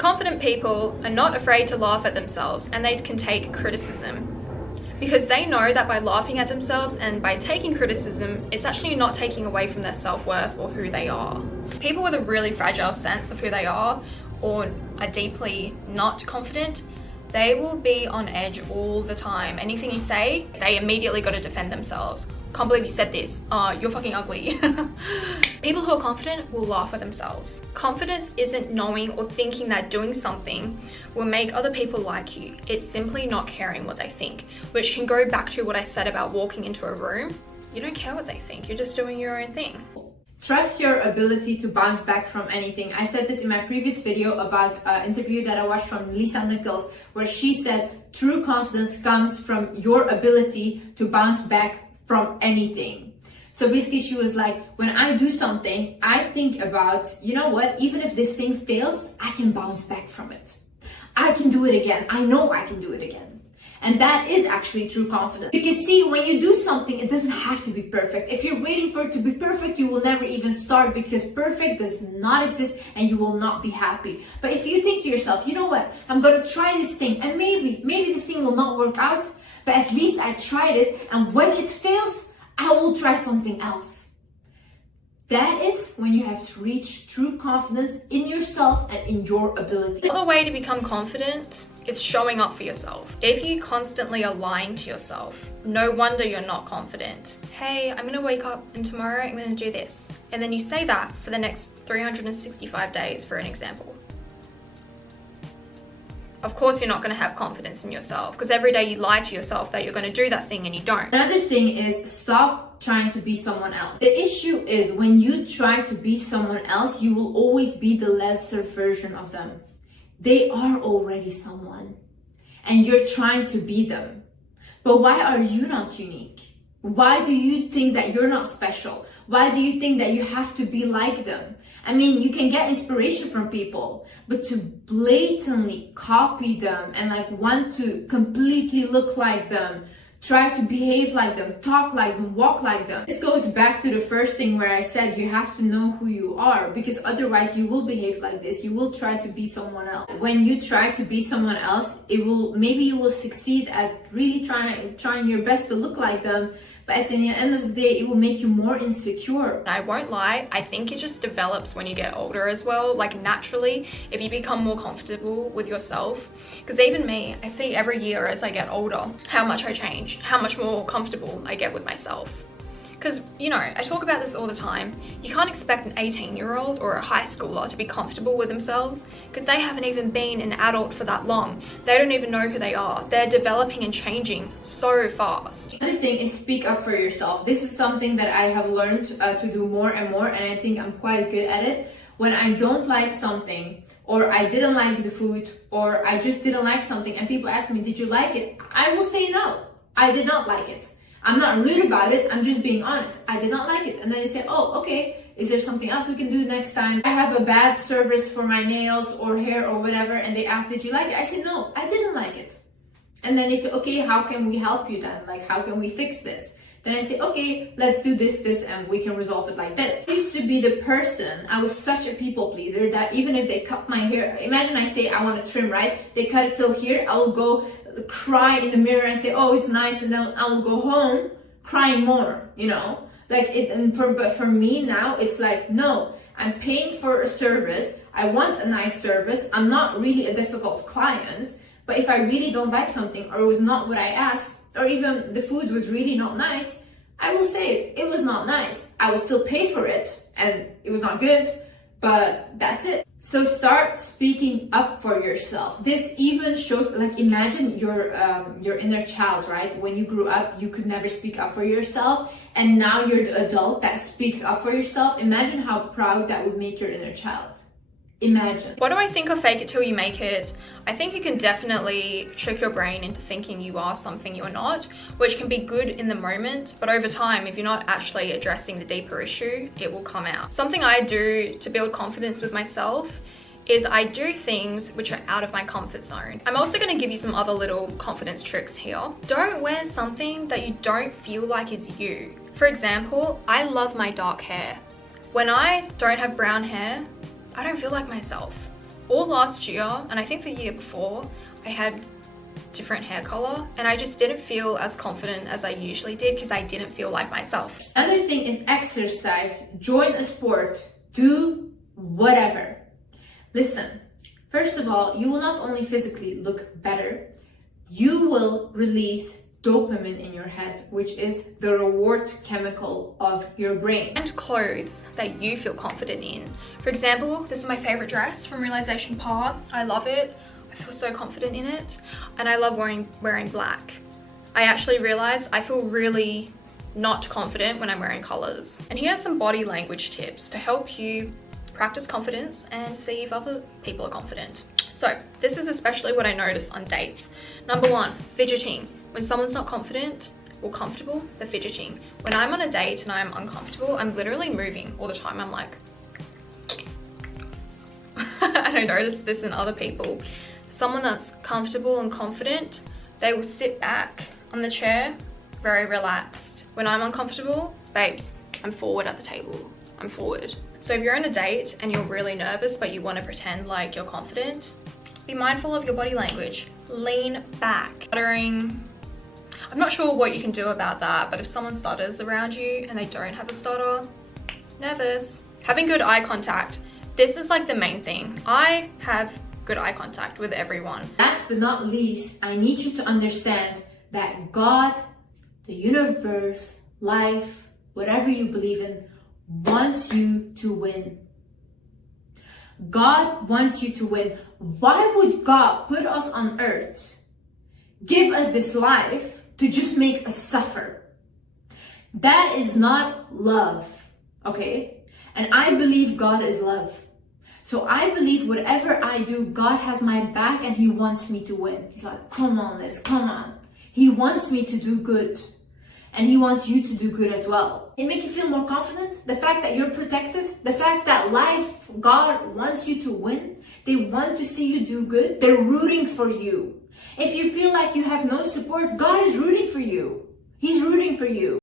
Confident people are not afraid to laugh at themselves, and they can take criticism because they know that by laughing at themselves and by taking criticism, it's actually not taking away from their self-worth or who they are. People with a really fragile sense of who they are or are deeply not confident, they will be on edge all the time. Anything you say, they immediately got to defend themselves. Can't believe you said this. You're fucking ugly. People who are confident will laugh at themselves. Confidence isn't knowing or thinking that doing something will make other people like you. It's simply not caring what they think, which can go back to what I said about walking into a room. You don't care what they think. You're just doing your own thing. Trust your ability to bounce back from anything. I said this in my previous video about an interview that I watched from Lisa Nichols, where she said true confidence comes from your ability to bounce back from anything. So basically she was like, when I do something, I think about, you know what, even if this thing fails, I can bounce back from it. I can do it again. I know I can do it again. And that is actually true confidence. Because see, when you do something, it doesn't have to be perfect. If you're waiting for it to be perfect, you will never even start, because perfect does not exist and you will not be happy. But if you think to yourself, you know what, I'm going to try this thing and maybe this thing will not work out, but at least I tried it, and when it fails, I will try something else. That is when you have to reach true confidence in yourself and in your ability. Another way to become confident is showing up for yourself. If you constantly are lying to yourself, no wonder you're not confident. Hey, I'm gonna wake up and tomorrow I'm gonna do this. And then you say that for the next 365 days, for an example. Of course you're not going to have confidence in yourself, because every day you lie to yourself that you're going to do that thing and you don't. Another thing is stop trying to be someone else. The issue is when you try to be someone else, you will always be the lesser version of them. They are already someone and you're trying to be them. But why are you not unique? Why do you think that you're not special? Why do you think that you have to be like them? I mean, you can get inspiration from people, but to blatantly copy them and like want to completely look like them, try to behave like them, talk like them, walk like them. This goes back to the first thing where I said you have to know who you are, because otherwise you will behave like this. You will try to be someone else. When you try to be someone else, maybe you will succeed at really trying your best to look like them, but at the end of the day, it will make you more insecure. I won't lie, I think it just develops when you get older as well, like naturally, if you become more comfortable with yourself. Because even me, I see every year as I get older, how much I change, how much more comfortable I get with myself. Because, you know, I talk about this all the time. You can't expect an 18-year-old or a high schooler to be comfortable with themselves because they haven't even been an adult for that long. They don't even know who they are. They're developing and changing so fast. Another thing is speak up for yourself. This is something that I have learned to do more and more, and I think I'm quite good at it. When I don't like something, or I didn't like the food, or I just didn't like something, and people ask me, did you like it? I will say no, I did not like it. I'm not rude about it, I'm just being honest. I did not like it. And then they say, oh, okay, is there something else we can do next time? I have a bad service for my nails or hair or whatever, and they ask, did you like it? I said, no, I didn't like it. And then they say, okay, how can we help you then? Like, how can we fix this? Then I say, okay, let's do this, and we can resolve it like this. I used to be the person, I was such a people pleaser that even if they cut my hair, imagine I say I want to trim, right? They cut it till here, I will go cry in the mirror and say, oh, it's nice, and then I will go home crying more, you know? Like it, but for me now, it's like, no, I'm paying for a service, I want a nice service, I'm not really a difficult client, but if I really don't like something, or it was not what I asked, or even the food was really not nice, I will say it. It was not nice. I will still pay for it, and it was not good, but that's it. So start speaking up for yourself. This even shows, like, imagine your inner child, right? When you grew up, you could never speak up for yourself, and now you're the adult that speaks up for yourself. Imagine how proud that would make your inner child. Imagine. What do I think of fake it till you make it? I think it can definitely trick your brain into thinking you are something you're not, which can be good in the moment, but over time, if you're not actually addressing the deeper issue, it will come out. Something I do to build confidence with myself is I do things which are out of my comfort zone. I'm also going to give you some other little confidence tricks here. Don't wear something that you don't feel like is you. For example, I love my dark hair. When I don't have brown hair, I don't feel like myself. All last year, and I think the year before, I had different hair color and I just didn't feel as confident as I usually did because I didn't feel like myself. Another thing is exercise. Join a sport. Do whatever. Listen, first of all, you will not only physically look better, you will release dopamine in your head, which is the reward chemical of your brain. And clothes that you feel confident in. For example, this is my favorite dress from Realization Par. I love it. I feel so confident in it. And I love wearing black. I actually realized I feel really not confident when I'm wearing colors. And here are some body language tips to help you practice confidence and see if other people are confident. So this is especially what I notice on dates. Number 1, fidgeting. When someone's not confident or comfortable, they're fidgeting. When I'm on a date and I'm uncomfortable, I'm literally moving all the time. I'm like, and I notice this in other people. Someone that's comfortable and confident, they will sit back on the chair, very relaxed. When I'm uncomfortable, babes, I'm forward at the table. I'm forward. So if you're on a date and you're really nervous, but you want to pretend like you're confident, be mindful of your body language. Lean back. Stuttering. I'm not sure what you can do about that, but if someone stutters around you and they don't have a stutter, nervous. Having good eye contact. This is like the main thing. I have good eye contact with everyone. Last but not least, I need you to understand that God, the universe, life, whatever you believe in, wants you to win. God wants you to win. Why would God put us on earth, give us this life to just make us suffer? That is not love, okay? And I believe God is love. So I believe whatever I do, God has my back and He wants me to win. He's like, come on, Liz, come on. He wants me to do good. And He wants you to do good as well. It makes you feel more confident. The fact that you're protected, the fact that life, God wants you to win. They want to see you do good. They're rooting for you. If you feel like you have no support, God is rooting for you. He's rooting for you.